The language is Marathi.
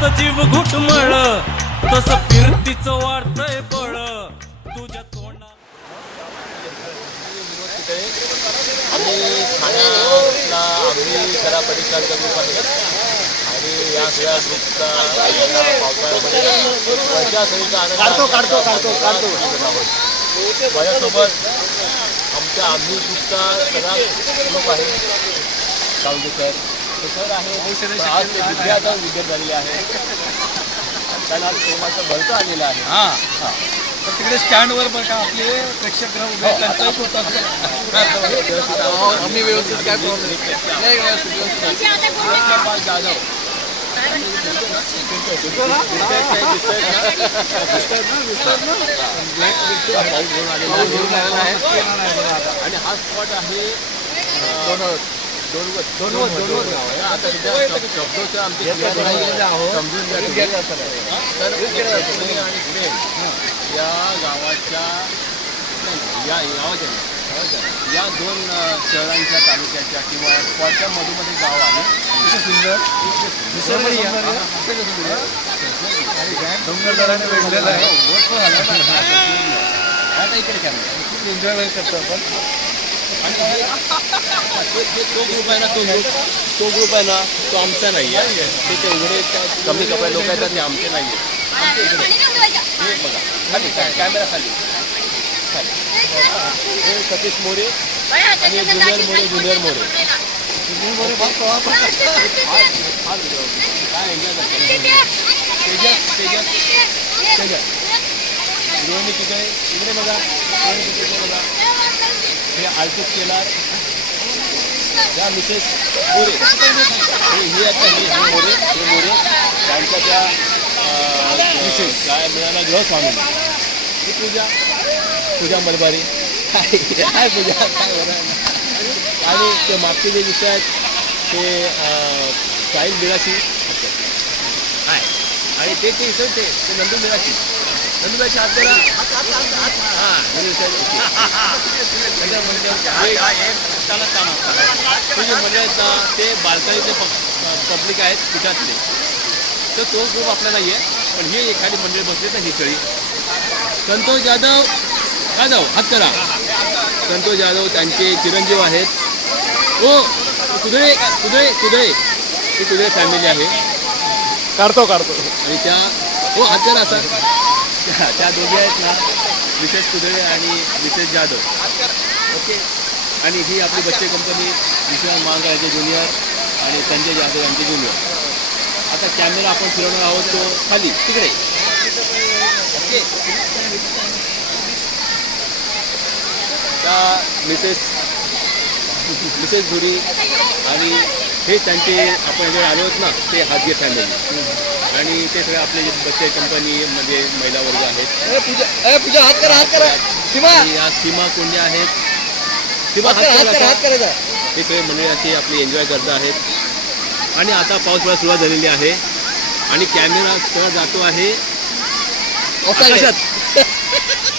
जीवात जीव घुटमळ तसं फिरतीचं वाढतंय बळ. तुझ्या तोंडा आम्ही ग्रुप आहे आणि या सगळ्या ग्रुपचा या पावसाळ्यामध्ये माझ्यासोबत आमच्या आम्ही ग्रुपचा सगळा ग्रुप आहे. सर ते सर आहे आज ते विद्यार्थी विद्यार्थी झालेले आहे. त्यांना आज प्रेमाचं भरतं आलेलं आहे. हा. हा तर तिकडे स्टँडवर बरं का आपले प्रेक्षक आम्ही व्यवस्थित काय प्रॉब्लेम जाधव आणि हा स्पॉट आहे या. गावाच्या या गावाच्या. या दोन शहरांच्या तालुक्याच्या किंवा स्पॉटच्या मधोमध गाव आहे? सुंदर. डोंगरदराने वेढलेलं आहे. आता इकडे करतो आपण. तो ग्रुप आहे ना तो ग्रुप तो आहे ना तो आमचा नाही आहे ते कमी कपडे लोक आहेत नाही हे खाली कॅमेरा खाली खाली हे सतीश मोरे आणि मोरे ज्युनियर मोरे ज्युनियर मोरे हा काय एन्जॉय तेजस तेजस तेजस इकडे हे केला. केलार या मिसेस मोरे. ही आता ही मोरे. हे मोरे. त्यांच्या त्या मिसेस. काय मिळाला गृहस्वामी ही पूजा. पूजा मलबारी. काय पूजा. काय बरं आणि ते मागचे जे विषय आहेत ते अं, साहिल बिराशी. आहे आणि ते ते विषय ते ते नंदू बिराशी नंदूबाईच्या हात जरा हां नंदू त्याच्या ते बालकाईचे पब्लिक आहेत पिठातले तर तो ग्रुप आपला नाही आहे पण हे एखादी मंडळी बसले तर ही सगळी संतोष जाधव जाधव हात करा संतोष जाधव त्यांचे चिरंजीव आहेत ओ कुदळे कुदळे कुदळे ही कुदळे फॅमिली आहे काढतो काढतो आणि त्या हो हात करा असा त्या त्या दोघी आहेत ना मिसेस कुदळे आणि मिसेस जाधव. ओके? आणि ही आपली बच्चे कंपनी विश्वनाथ महांकाळचे ज्युनियर आणि संजय जाधव यांचे ज्युनियर आता कॅमेरा आपण फिरवणार आहोत तो खाली तिकडे. ओके? त्या मिसेस मिसेस धुरी आणि हे त्यांचे आपण जे आलो आहोत ना ते हातगे फॅमिली आणि ते सगळे आपले जे बच्चे कंपनीमध्ये महिला वर्ग आहेत. ए पूजा ए पूजा हात करा हात करा. सीमा. आणि या सीमा कोंडे आहेत. सीमा हात करा हात हात करा करा. हात करायचा. हे सगळे मंडळी आपले एन्जॉय करत आहेत. आणि आता पाऊस पडायला सुरुवात झालेली आहे. आणि कॅमेरा सरळ जातो आहे. आकाशात.